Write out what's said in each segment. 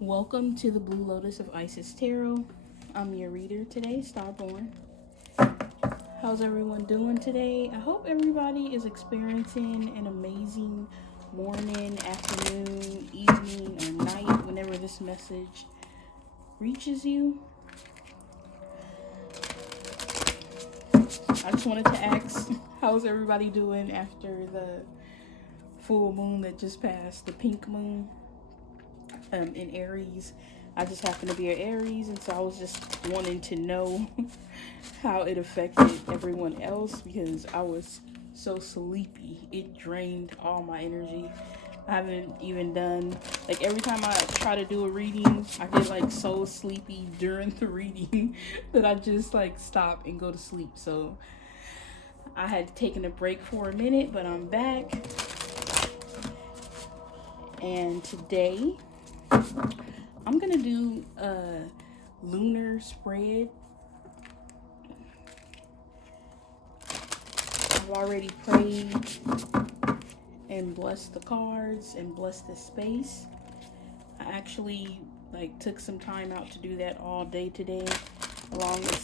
Welcome to the Blue Lotus of Isis Tarot. I'm your reader today, Starborn. How's everyone doing today? I hope everybody is experiencing an amazing morning, afternoon, evening, or night whenever this message reaches you. I just wanted to ask, how's everybody doing after the full moon that just passed, the pink moon in Aries? I just happen to be an Aries, and so I was just wanting to know how it affected everyone else because I was so sleepy. It drained all my energy. I haven't even done, like, every time I try to do a reading, I get like so sleepy during the reading that I just like stop and go to sleep. So I had taken a break for a minute, but I'm back. And today I'm gonna do a lunar spread. I've already prayed and blessed the cards and blessed the space. I actually took some time out to do that all day today, along with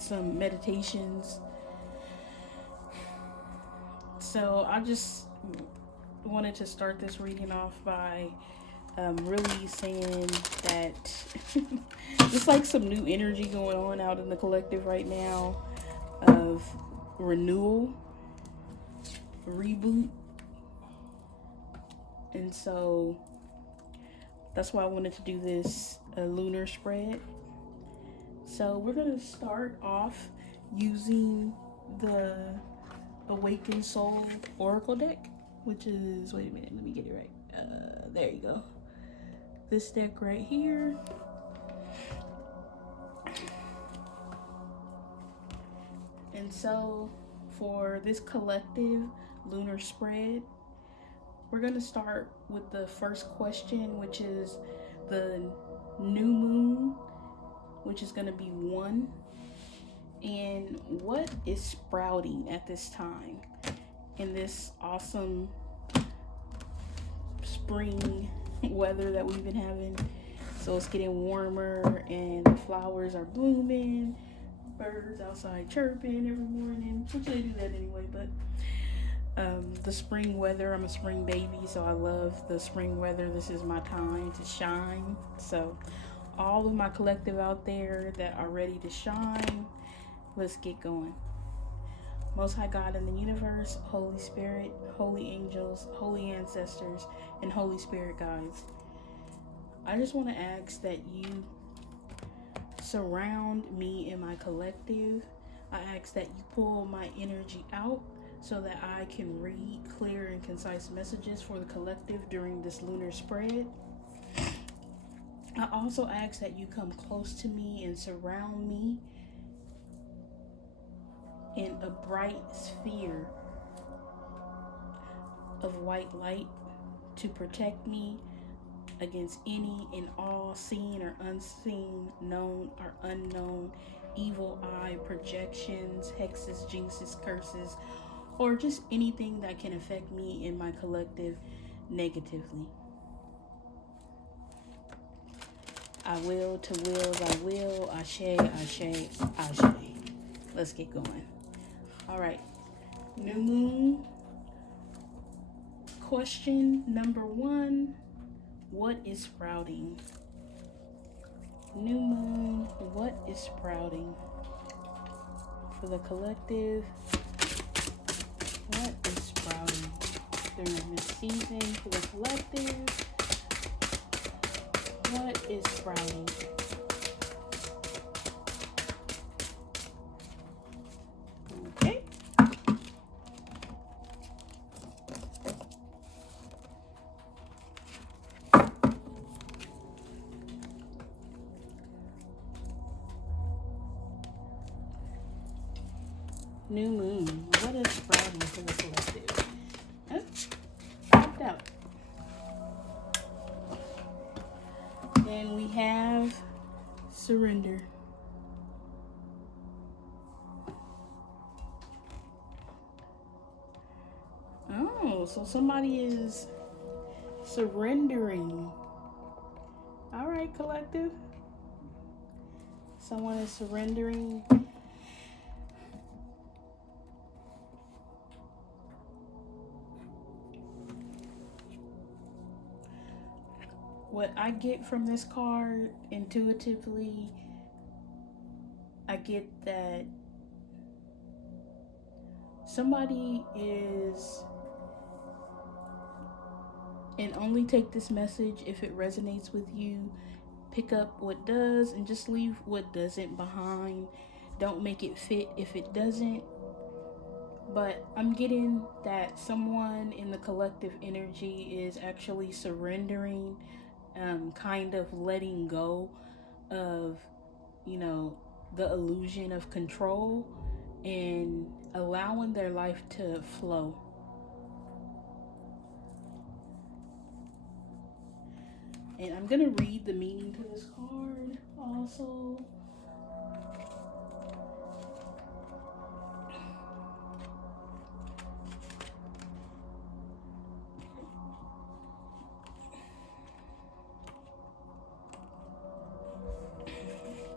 some meditations. So I just wanted to start this reading off by really saying that there's like some new energy going on out in the collective right now of renewal, reboot. And so that's why I wanted to do this lunar spread. So we're going to start off using the Awakened Soul Oracle deck, which is, wait a minute, let me get it right. There you go. This deck right here. And so for this collective lunar spread, we're going to start with the first question, which is the new moon, which is going to be 1. And what is sprouting at this time in this awesome spring weather that we've been having? So it's getting warmer and the flowers are blooming, birds outside chirping every morning, which they do that anyway. But the spring weather, I'm a spring baby, so I love the spring weather. This is my time to shine. So all of my collective out there that are ready to shine, let's get going. Most High God in the universe, Holy Spirit, holy angels, holy ancestors, and Holy Spirit guides, I just want to ask that you surround me and my collective. I ask that you pull my energy out so that I can read clear and concise messages for the collective during this lunar spread. I also ask that you come close to me and surround me in a bright sphere of white light to protect me against any and all seen or unseen, known or unknown evil eye projections, hexes, jinxes, curses, or just anything that can affect me and my collective negatively. I will to wills, I will, ashe, ashe, ashe. Let's get going. All right, new moon. Question number 1, what is sprouting? New moon, what is sprouting? For the collective, what is sprouting during this season? For the collective, what is sprouting? Okay. New moon, what is sprouting for the collective? Popped out. Then we have surrender. Oh, so somebody is Surrendering. All right, collective. Someone is surrendering. What I get from this card intuitively, I get that somebody is, and only take this message if it resonates with you. Pick up what does and just leave what doesn't behind. Don't make it fit if it doesn't. But I'm getting that someone in the collective energy is actually surrendering, kind of letting go of, the illusion of control and allowing their life to flow. And I'm going to read the meaning to this card also.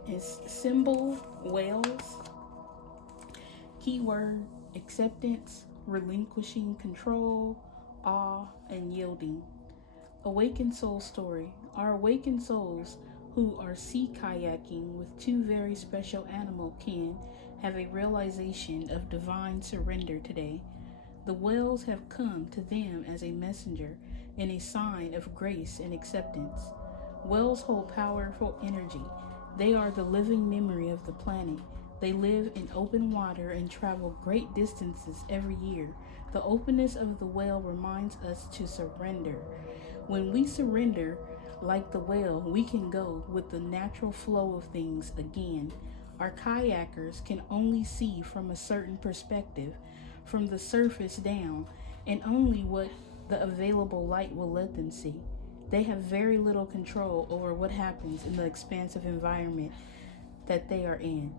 It's symbol whales. Keyword acceptance, relinquishing control, awe, and yielding. Awakened soul story. Our awakened souls who are sea kayaking with two very special animal kin have a realization of divine surrender today. The whales have come to them as a messenger and a sign of grace and acceptance. Whales hold powerful energy. They are the living memory of the planet. They live in open water and travel great distances every year. The openness of the whale reminds us to surrender. When we surrender, like the whale, we can go with the natural flow of things again. Our kayakers can only see from a certain perspective, from the surface down, and only what the available light will let them see. They have very little control over what happens in the expansive environment that they are in.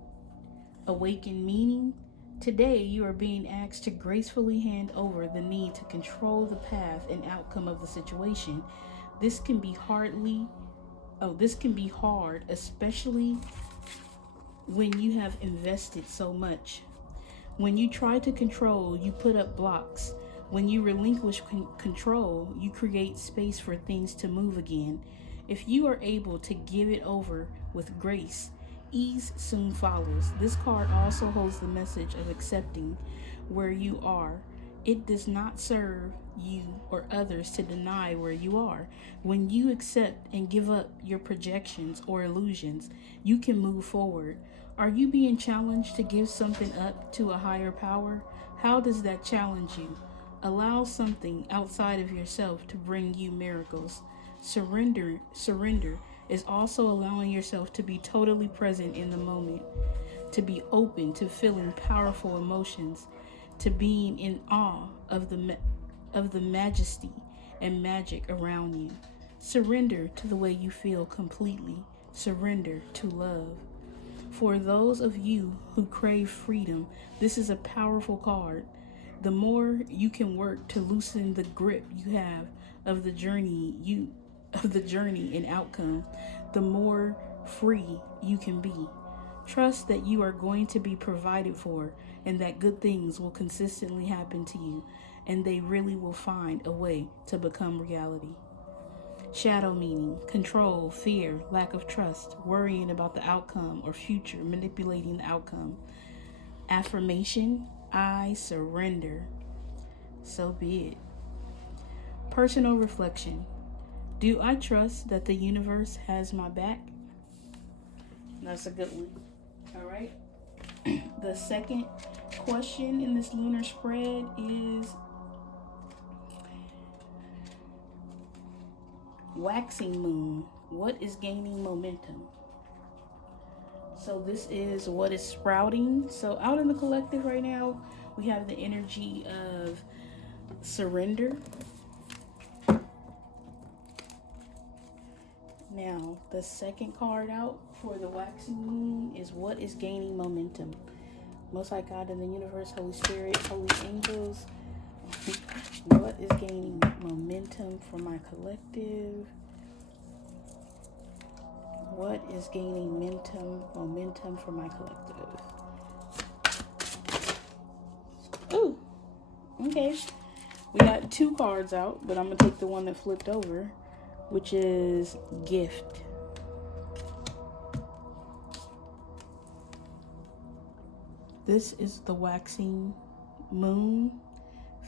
Awaken meaning. Today you are being asked to gracefully hand over the need to control the path and outcome of the situation. This can be hard, especially when you have invested so much. When you try to control, you put up blocks. When you relinquish control, you create space for things to move again. If you are able to give it over with grace, ease soon follows. This card also holds the message of accepting where you are. It does not serve you or others to deny where you are. When you accept and give up your projections or illusions, you can move forward. Are you being challenged to give something up to a higher power? How does that challenge you? Allow something outside of yourself to bring you miracles. Surrender is also allowing yourself to be totally present in the moment, to be open to feeling powerful emotions, to being in awe of the majesty and magic around you. Surrender to the way you feel completely. Surrender to love. For those of you who crave freedom, this is a powerful card. The more you can work to loosen the grip you have of the journey and outcome, the more free you can be. Trust that you are going to be provided for and that good things will consistently happen to you, and they really will find a way to become reality. Shadow meaning, control, fear, lack of trust, worrying about the outcome or future, manipulating the outcome. Affirmation, I surrender. So be it. Personal reflection. Do I trust that the universe has my back? That's a good one. All right. The second question in this lunar spread is waxing moon. What is gaining momentum? So this is what is sprouting. So out in the collective right now, we have the energy of surrender. Now, the second card out for the waxing moon is what is gaining momentum. Most High God in the universe, Holy Spirit, Holy Angels, What is gaining momentum for my collective? What is gaining momentum for my collective? Ooh, okay. We got 2 cards out, but I'm going to take the one that flipped over, which is gift. This is the waxing moon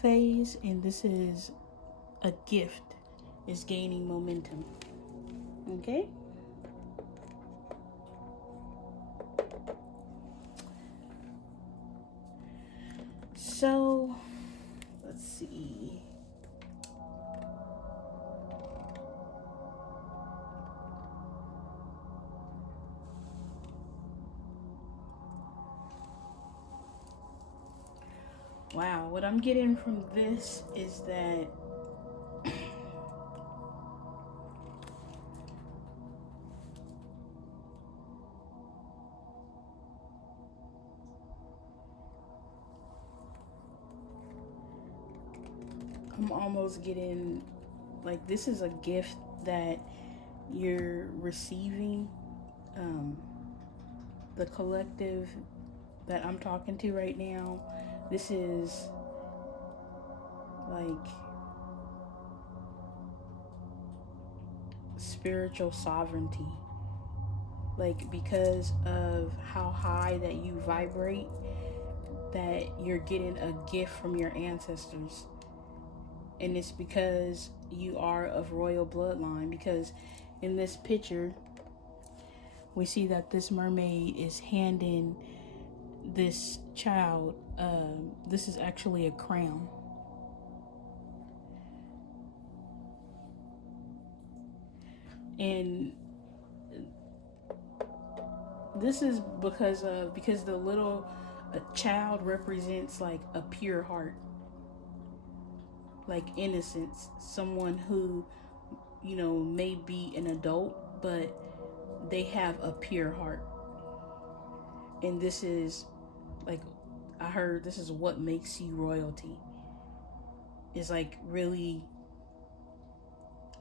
phase, and this is a gift is gaining momentum. Okay? So, let's see. Wow, what I'm getting from this is that I'm almost getting, like, this is a gift that you're receiving. The collective that I'm talking to right now, this is like spiritual sovereignty. Like, because of how high that you vibrate, that you're getting a gift from your ancestors. And it's because you are of royal bloodline. Because in this picture, we see that this mermaid is handing this child, this is actually a crown. And this is because the little child represents like a pure heart, like innocence, someone who, you know, may be an adult, but they have a pure heart. And this is, like, I heard this is what makes you royalty, is like really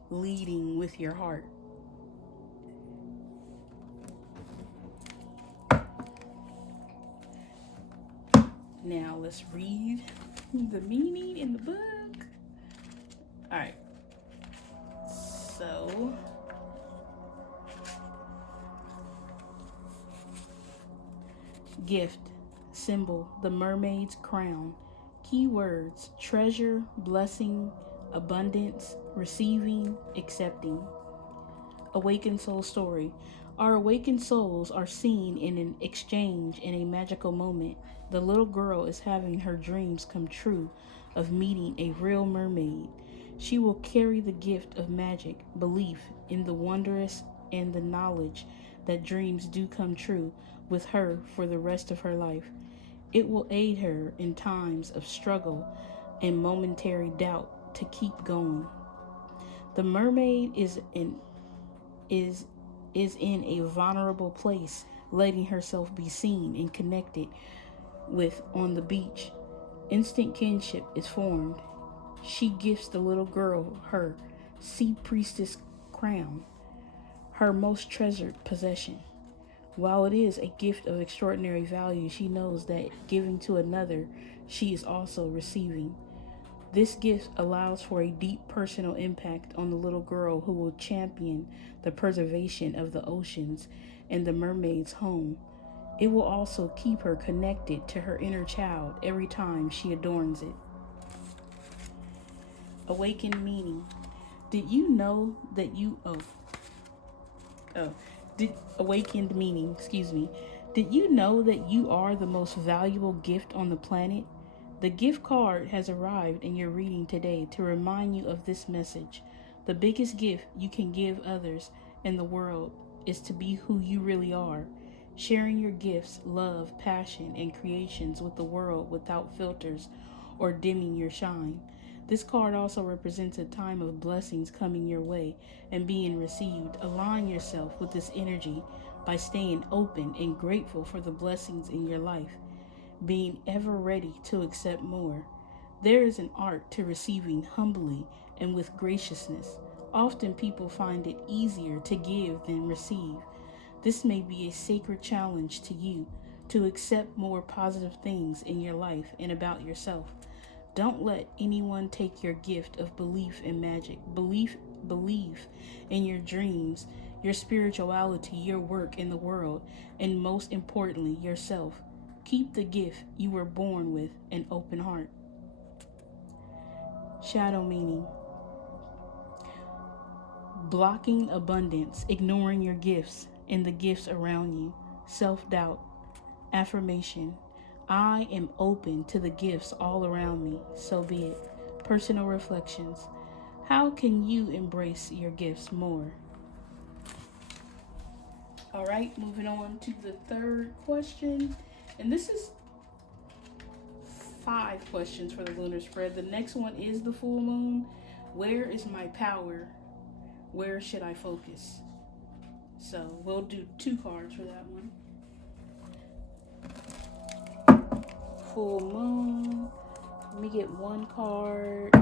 leading with your heart. Now let's read the meaning in the book. All right. So, gift, symbol, the mermaid's crown. Keywords, treasure, blessing, abundance, receiving, accepting. Awakened soul story. Our awakened souls are seen in an exchange in a magical moment. The little girl is having her dreams come true of meeting a real mermaid. She will carry the gift of magic, belief in the wondrous, and the knowledge that dreams do come true with her for the rest of her life. It will aid her in times of struggle and momentary doubt to keep going. The mermaid is in a vulnerable place, letting herself be seen and connected with on the beach. Instant kinship is formed. She gifts the little girl her sea priestess crown, her most treasured possession. While it is a gift of extraordinary value, she knows that giving to another, she is also receiving. This gift allows for a deep personal impact on the little girl, who will champion the preservation of the oceans and the mermaid's home. It will also keep her connected to her inner child every time she adorns it. Awakened meaning. Did you know that you awakened meaning, excuse me. Did you know that you are the most valuable gift on the planet? The gift card has arrived in your reading today to remind you of this message. The biggest gift you can give others in the world is to be who you really are, sharing your gifts, love, passion, and creations with the world without filters or dimming your shine. This card also represents a time of blessings coming your way and being received. Align yourself with this energy by staying open and grateful for the blessings in your life, being ever ready to accept more. There is an art to receiving humbly and with graciousness. Often people find it easier to give than receive. This may be a sacred challenge to you to accept more positive things in your life and about yourself. Don't let anyone take your gift of belief in magic, belief in your dreams, your spirituality, your work in the world, and most importantly, yourself. Keep the gift you were born with an open heart. Shadow meaning. Blocking abundance, ignoring your gifts and the gifts around you. Self-doubt. Affirmation. I am open to the gifts all around me, so be it. Personal reflections. How can you embrace your gifts more? All right, moving on to the third question. And this is 5 questions for the lunar spread. The next one is the full moon. Where is my power? Where should I focus? So we'll do 2 cards for that one. Full moon. Let me get 1 card.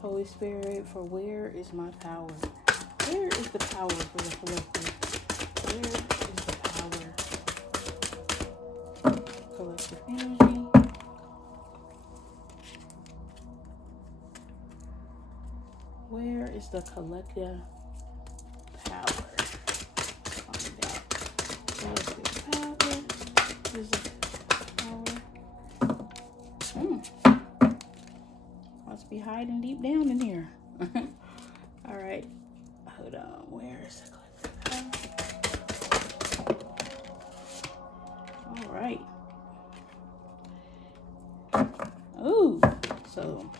Holy Spirit, for where is my power? Where is the power for the collective? Where is the power? Collective energy. Where is the collective power? Find out. Collective power. Where's the power? Must be hiding deep down in here. All right. Hold on. Where is the collective power? All right. Ooh. So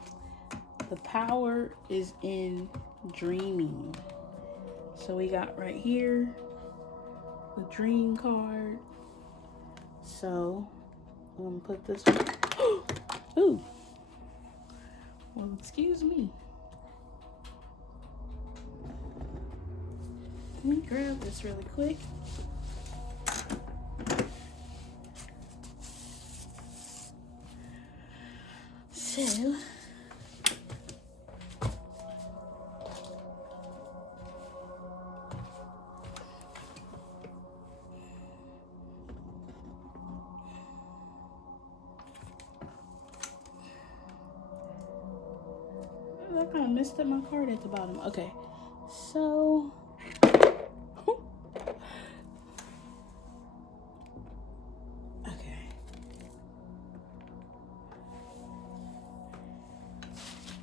the power is in dreaming. So we got right here the dream card. So I'm gonna put this one. Ooh. Well, excuse me. Let me grab this really quick. So I kind of messed up my card at the bottom. Okay, so okay.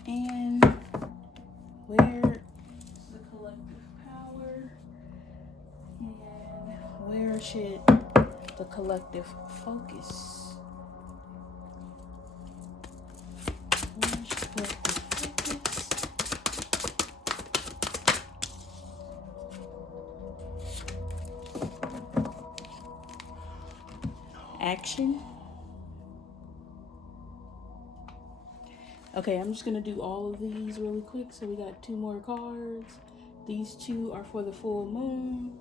And where is the collective power? And where should the collective focus? Where should the collective focus? Action. Okay, I'm just gonna do all of these really quick. So we got 2 more cards. These 2 are for the full moon.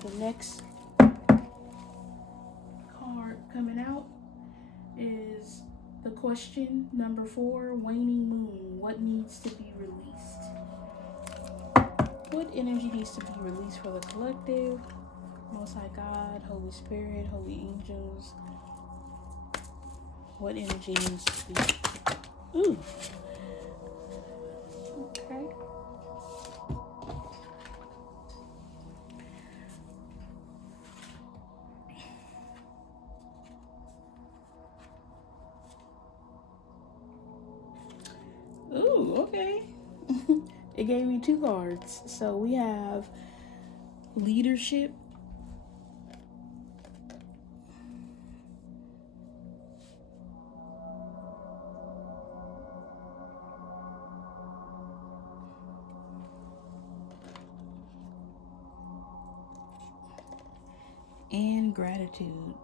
The next card coming out is the question number 4, Waning Moon. What needs to be released? What energy needs to be released for the collective? Most High God, Holy Spirit, Holy Angels. What energy needs to be? Ooh. Okay. Ooh, okay. It gave me 2 cards. So we have leadership. And gratitude.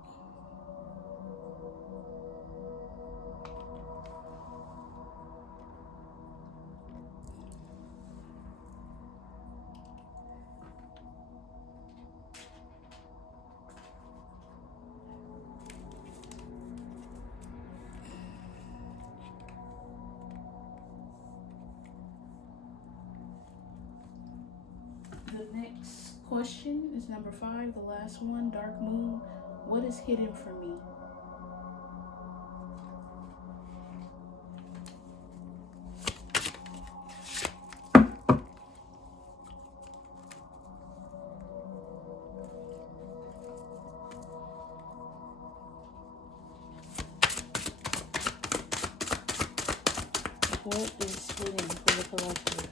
next question is number 5, the last one, Dark Moon. What is hidden from me? What is hidden for the collective?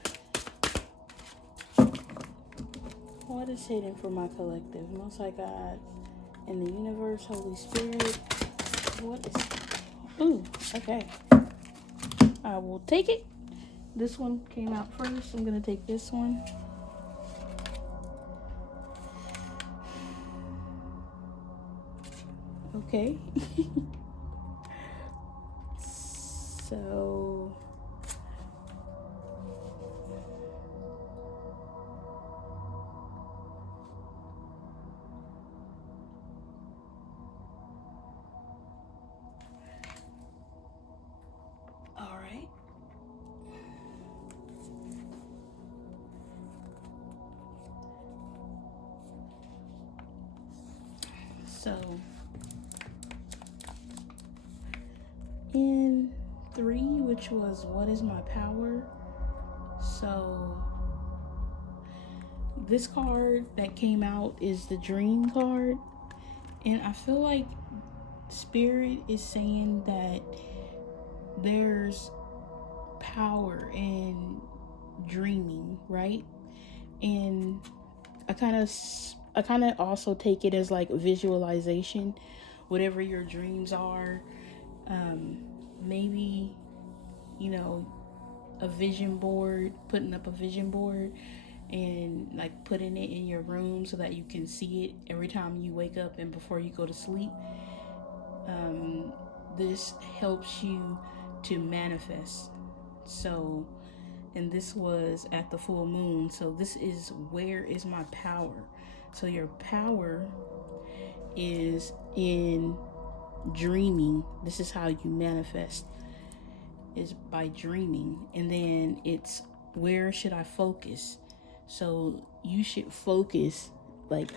What is hidden for my collective? Most High God and the universe, Holy Spirit. What is... Ooh, okay. I will take it. This one came out first. I'm going to take this one. Okay. So... All right. So... in 3, which was what is my power? So this card that came out is the dream card, and I feel like Spirit is saying that there's power in dreaming, right? And I kind of also take it as like visualization, whatever your dreams are. Maybe, you know, a vision board, putting up a vision board and like putting it in your room so that you can see it every time you wake up and before you go to sleep. This helps you to manifest. So, and this was at the full moon. So this is where is my power? So your power is in dreaming. This is how you manifest, is by dreaming. And then it's where should I focus? So you should focus, like,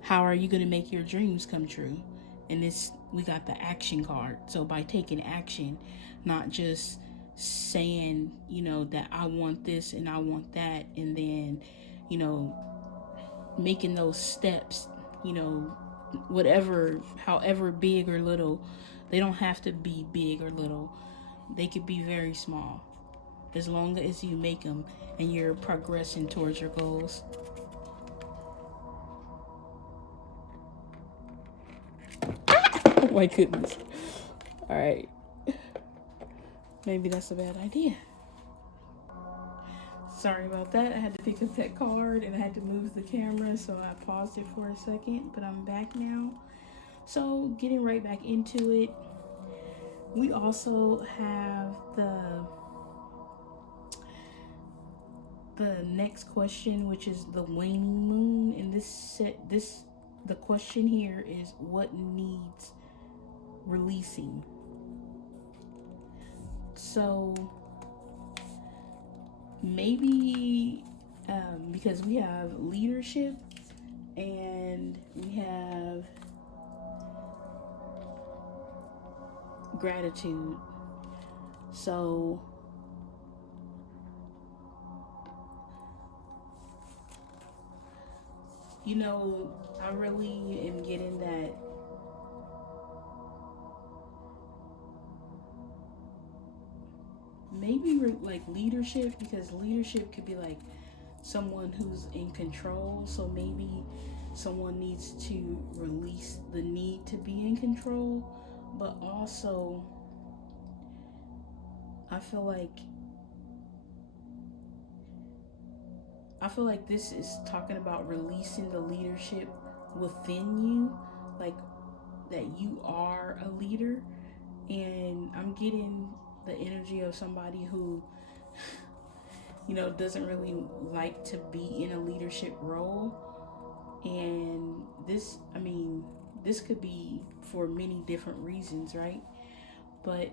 how are you going to make your dreams come true? And this, we got the action card. So by taking action, not just saying, you know, that I want this and I want that, and then, you know, making those steps, you know, whatever, however big or little. They don't have to be big or little. They could be very small, as long as you make them and you're progressing towards your goals. Oh my goodness. All right. Maybe that's a bad idea. Sorry about that. I had to pick up that card and I had to move the camera, so I paused it for a second, but I'm back now. So getting right back into it, we also have the next question, which is the waning moon. And the question here is what needs releasing. So maybe because we have leadership and we have gratitude. So you know, I really am getting that maybe like leadership, because leadership could be like someone who's in control. So maybe someone needs to release the need to be in control, but also I feel like this is talking about releasing the leadership within you, like that you are a leader. And I'm getting the energy of somebody who, you know, doesn't really like to be in a leadership role. And this, I mean, this could be for many different reasons, right? But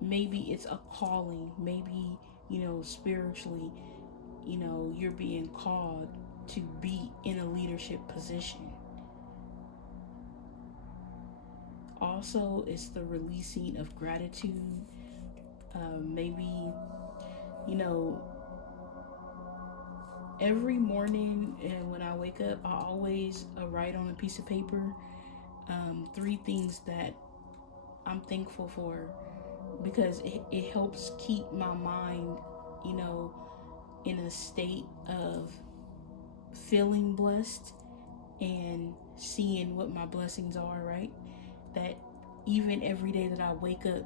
maybe it's a calling. Maybe, you know, spiritually, you know, you're being called to be in a leadership position. Also, it's the releasing of gratitude. Maybe, you know, every morning and when I wake up, I always write on a piece of paper 3 things that I'm thankful for, because it helps keep my mind, you know, in a state of feeling blessed and seeing what my blessings are, right? That even every day that I wake up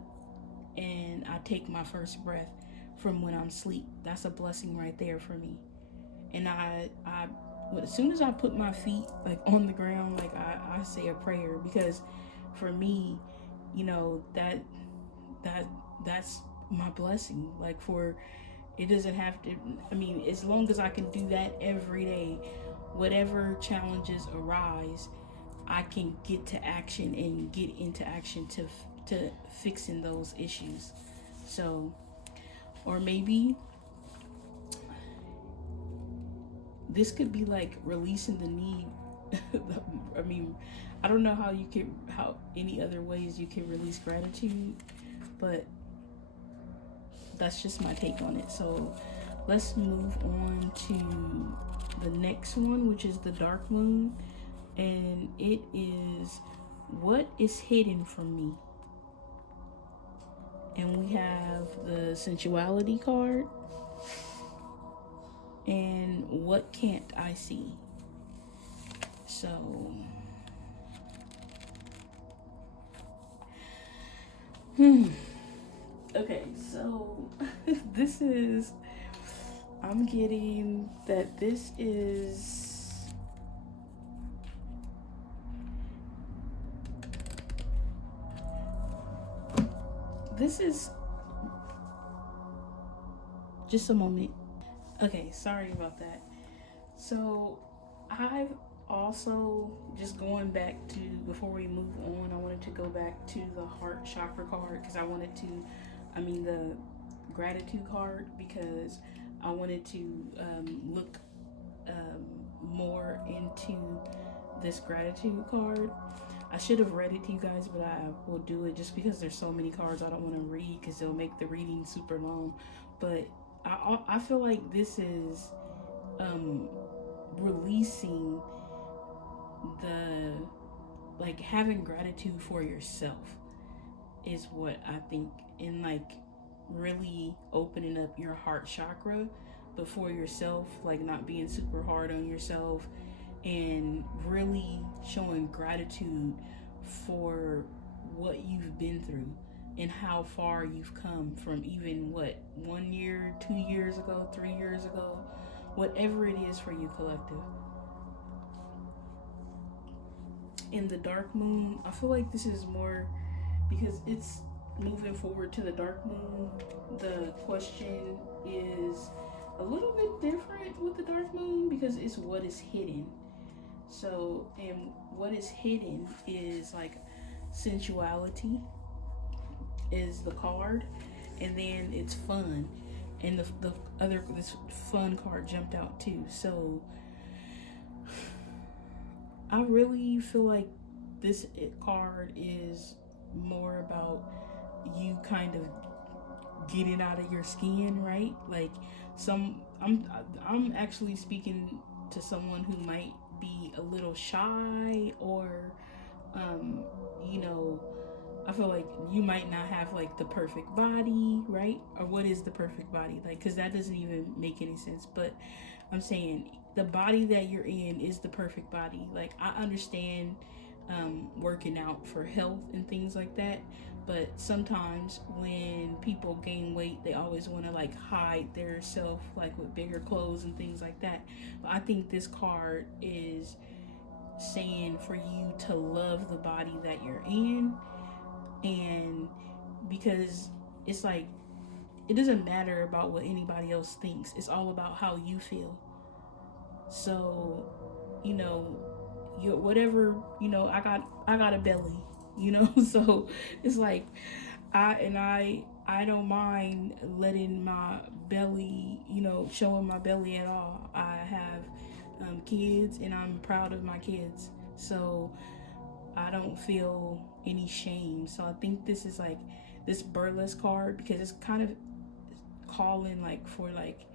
and I take my first breath from when I'm asleep, that's a blessing right there for me. And I as soon as I put my feet like on the ground, like I say a prayer, because for me, you know, that's my blessing. Like, for it doesn't have to, I mean, as long as I can do that every day, whatever challenges arise, I can get to action and get into action to fixing those issues. So, or maybe this could be like releasing the need. I mean, I don't know how any other ways you can release gratitude, but that's just my take on it. So let's move on to the next one, which is the dark moon. And it is, what is hidden from me? And we have the sensuality card and what can't I see? So okay, so this is, I'm getting that this is just a moment. Okay, sorry about that. So I've also, just going back to, before we move on, I wanted to go back to the heart chakra card, because the gratitude card, because I wanted to look more into this gratitude card. I should have read it to you guys, but I will do it just because there's so many cards I don't want to read, because they'll make the reading super long. But I feel like this is releasing the, like, having gratitude for yourself is what I think, and like really opening up your heart chakra, but for yourself, like not being super hard on yourself, and really showing gratitude for what you've been through and how far you've come from, even 1 year, 2 years ago, 3 years ago, whatever it is for you, collective. In the dark moon, I feel like this is more because it's moving forward to the dark moon. The question is a little bit different with the dark moon, because it's what is hidden. So, and what is hidden is like sensuality is the card, and then it's fun, and this fun card jumped out too. So I really feel like this card is more about you kind of getting out of your skin, right? Like I'm actually speaking to someone who might be a little shy, or you know, I feel like you might not have like the perfect body, right? Or what is the perfect body? Like, because that doesn't even make any sense. But I'm saying the body that you're in is the perfect body. Like, I understand working out for health and things like that. But sometimes when people gain weight, they always want to like hide their self, like with bigger clothes and things like that. But I think this card is saying for you to love the body that you're in, and because it's like, it doesn't matter about what anybody else thinks, it's all about how you feel. So, you know, whatever, you know, I got a belly, you know. So it's like I don't mind letting my belly, you know, showing my belly at all. I have kids, and I'm proud of my kids. So I don't feel any shame. So I think this is like this burlesque card, because it's kind of calling like for like,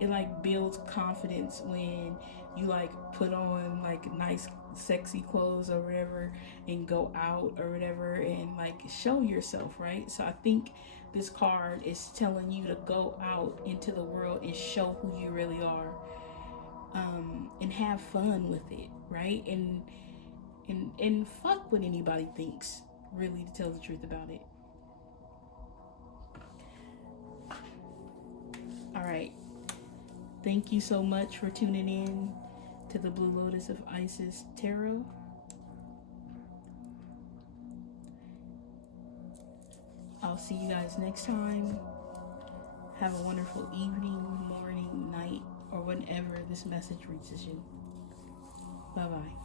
it like builds confidence when you like put on like nice sexy clothes or whatever and go out or whatever and like show yourself, right? So I think this card is telling you to go out into the world and show who you really are, and have fun with it, right? And fuck what anybody thinks, really, to tell the truth about it. All right, thank you so much for tuning in to the Blue Lotus of Isis Tarot. I'll see you guys next time. Have a wonderful evening, morning, night, or whenever this message reaches you. Bye bye.